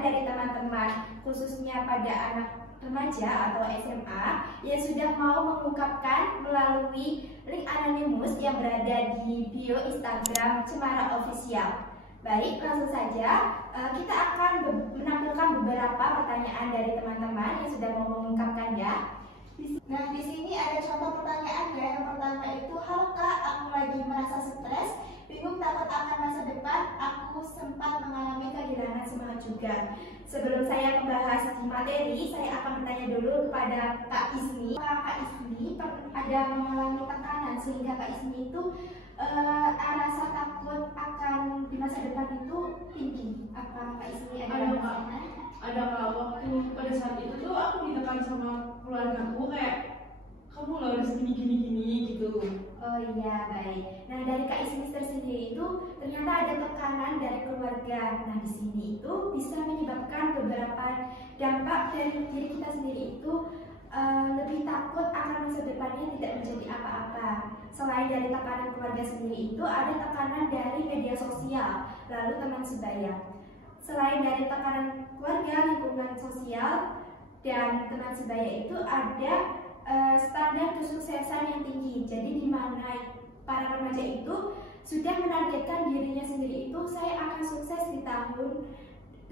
pertanyaan dari teman-teman, khususnya pada anak remaja atau SMA yang sudah mau mengungkapkan melalui link anonimus yang berada di bio Instagram Cemara Official. Baik, langsung saja kita akan menampilkan beberapa pertanyaan dari teman-teman yang sudah mau mengungkapkannya. Nah, di sini ada contoh pertanyaan ya. Yang pertama itu, halo Kak, aku lagi merasa stres, bingung takut akan masa depan, aku sempat mengalami kehilangan semangat juga. Sebelum saya membahas di materi, saya akan bertanya dulu kepada Kak Ismi. Apakah Kak Ismi ada mengalami tekanan sehingga Kak Ismi itu rasa takut akan di masa depan itu tinggi? Apa Kak Ismi ada tekanan? Ada Kak, waktu pada saat itu tuh aku ditekan sama keluargaku kayak kamu lo harus gini gitu. Oh iya, baik. Nah, dari Kak Ismi tersendiri itu ternyata ada tekanan dari keluarga. Nah, di sini itu bisa menyebabkan beberapa dampak dari diri kita sendiri itu lebih takut akan masa depannya tidak menjadi apa-apa. Selain dari tekanan keluarga sendiri itu ada tekanan dari media sosial, lalu teman sebaya. Selain dari tekanan keluarga, lingkungan sosial, dan teman sebaya itu ada standar kesuksesan yang tinggi. Jadi di mana para remaja itu sudah menargetkan dirinya sendiri itu, saya akan sukses di tahun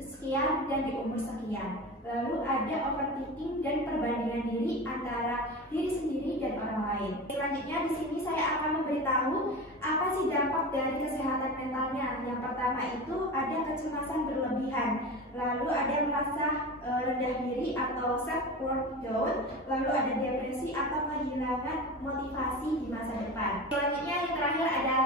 sekian dan di umur sekian. Lalu ada overthinking dan perbandingan diri antara diri sendiri dan orang lain. Selanjutnya di sini saya akan memberitahu apa sih dampak dari kesehatan mentalnya. Yang pertama itu ada kecemasan berlebihan, lalu ada merasa rendah diri atau self-worth down, lalu ada depresi atau kehilangan motivasi di masa depan. Selanjutnya yang terakhir ada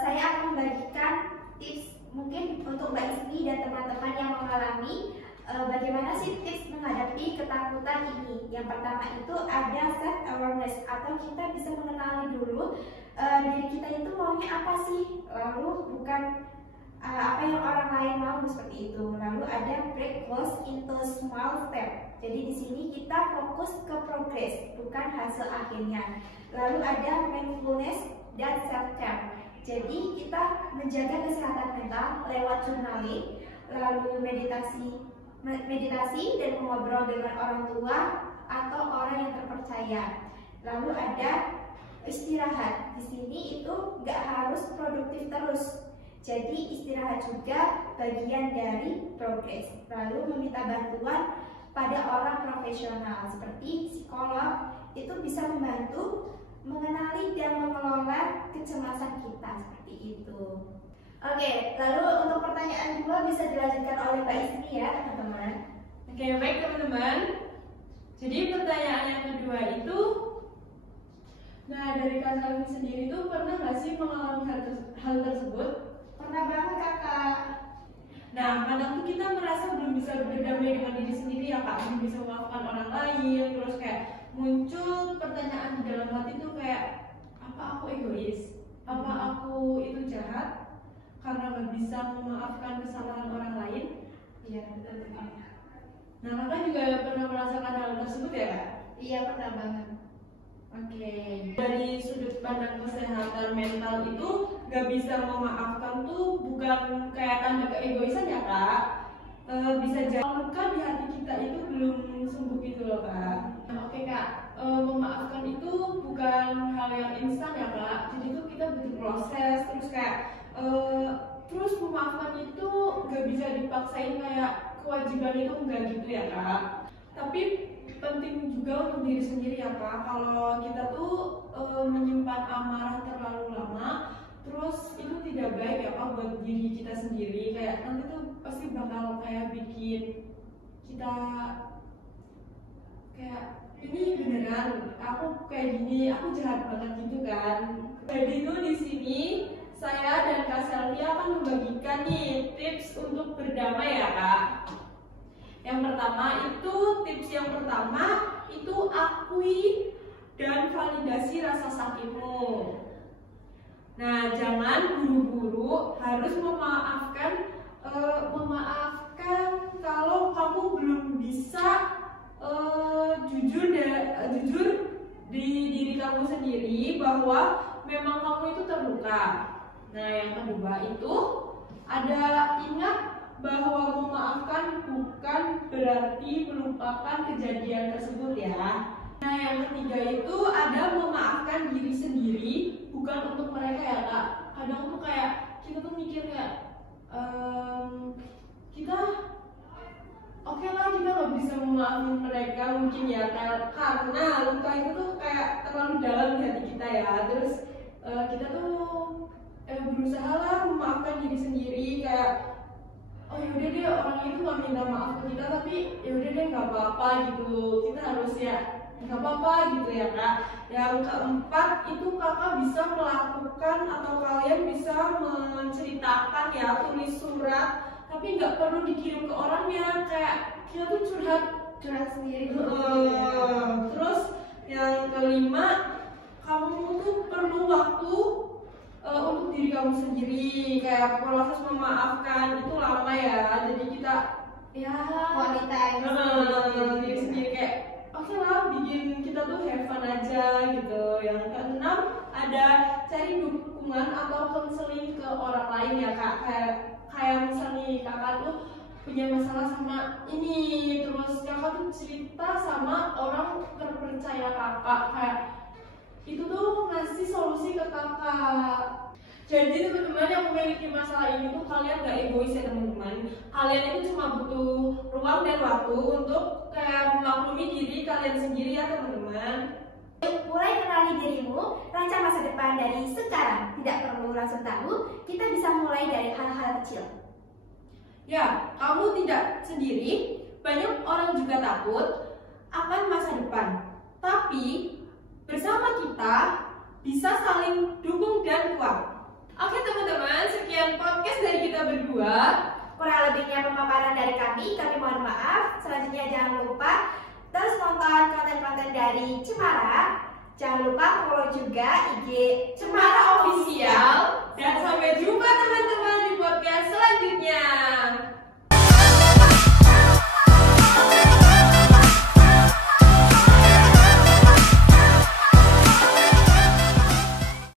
saya akan membagikan tips mungkin untuk Mbak Ismi dan teman-teman yang mengalami bagaimana sih tips menghadapi ketakutan ini. Yang pertama itu ada self awareness, atau kita bisa mengenali dulu diri kita itu maunya apa sih, lalu bukan apa yang orang lain mau, seperti itu. Lalu ada break goals into small step. Jadi di sini kita fokus ke progress, bukan hasil akhirnya. Lalu ada mindfulness dan self care. Jadi kita menjaga kesehatan mental lewat journaling, lalu meditasi dan mengobrol dengan orang tua atau orang yang terpercaya. Lalu ada istirahat. Di sini itu nggak harus produktif terus. Jadi istirahat juga bagian dari progres. Lalu meminta bantuan pada orang profesional seperti psikolog, itu bisa membantu mengenali dan mengelola kecemasan kita, seperti itu. Oke, lalu untuk pertanyaan kedua bisa dilanjutkan oleh Mbak Ismi ya, teman-teman. Oke, baik teman-teman. Jadi pertanyaan yang kedua itu, nah dari Kak Salmi sendiri itu pernah nggak sih mengalami hal tersebut? Pernah banget Kakak. Nah, kadang tuh kita merasa belum bisa berdamai dengan diri sendiri ya Kak, belum bisa memaafkan orang lain, terus kayak muncul pertanyaan di dalam hati tuh kayak, apa aku egois? Apa aku itu jahat karena nggak bisa memaafkan kesalahan orang lain? Iya, betul. Nah, Kakak juga pernah merasakan hal tersebut ya Kak? Iya, pernah banget. Oke, dari sudut pandang kesehatan mental itu gak bisa memaafkan tuh bukan kayak tanda keegoisan ya Kak. Bisa jadi luka di hati kita itu belum sembuh gitu loh Kak. Nah, oke Kak, memaafkan itu bukan hal yang instan ya Kak. Jadi tuh kita butuh proses, terus kayak terus memaafkan itu gak bisa dipaksain kayak kewajiban itu enggak gitu ya Kak. Tapi penting juga untuk diri sendiri ya Kak, kalau kita tuh menyimpan amarah terlalu lama, terus itu tidak baik ya Kak buat diri kita sendiri. Kayak nanti tuh pasti bakal kayak bikin kita kayak, ini beneran aku kayak gini, aku jahat banget gitu kan. Jadi tuh di sini saya dan Kak Selvi akan membagikan nih tips untuk berdamai ya Kak. Yang pertama itu, tips yang pertama itu akui dan validasi rasa sakitmu. Nah, jangan buru-buru harus memaafkan kalau kamu belum bisa jujur di diri kamu sendiri bahwa memang kamu itu terluka. Nah, yang kedua itu ada ingat bahwa memaafkan memaafkan bukan berarti melupakan kejadian tersebut ya. Nah, yang ketiga itu ada memaafkan diri sendiri, bukan untuk mereka ya kak. Kadang tuh kayak kita tuh mikir kayak kita oke lah, kita nggak bisa memaafin mereka mungkin ya, karena luka itu tuh kayak terlalu dalam di hati kita ya. Terus kita tuh berusaha lah memaafkan diri sendiri, kayak oh yaudah deh orang itu nggak minta maaf ke kita, tapi yaudah deh nggak apa-apa gitu, kita harus ya nggak apa-apa gitu ya kak. Yang keempat itu kakak bisa melakukan atau kalian bisa menceritakan ya, tulis surat, tapi nggak perlu dikirim ke orangnya, kayak kita tuh curhat sendiri. Terus yang kelima, kamu tuh perlu waktu untuk diri kamu sendiri, kayak proses memaafkan itu lama ya, jadi kita ya diri sendiri kayak oke lah, bikin kita tuh have fun aja gitu. Yang keenam ada cari dukungan atau konseling ke orang lain ya kak, kayak misalnya kakak tuh punya masalah sama ini, terus kakak tuh cerita sama orang terpercaya kakak, kayak itu tuh ngasih solusi ke kakak. Jadi teman-teman yang memiliki masalah ini tuh kalian gak egois ya teman-teman. Kalian itu cuma butuh ruang dan waktu untuk kayak memaklumi diri kalian sendiri ya teman-teman. Mulai kenali dirimu, rancang masa depan dari sekarang. Tidak perlu langsung tahu, kita bisa mulai dari hal-hal kecil. Ya, kamu tidak sendiri. Banyak orang juga takut akan masa depan. Tapi bersama kita bisa saling dukung dan kuat. Oke teman-teman, sekian podcast dari kita berdua. Kurang lebihnya pemaparan dari kami mohon maaf. Selanjutnya jangan lupa terus nonton konten-konten dari Cemara. Jangan lupa follow juga IG Cemara Official. Dan sampai jumpa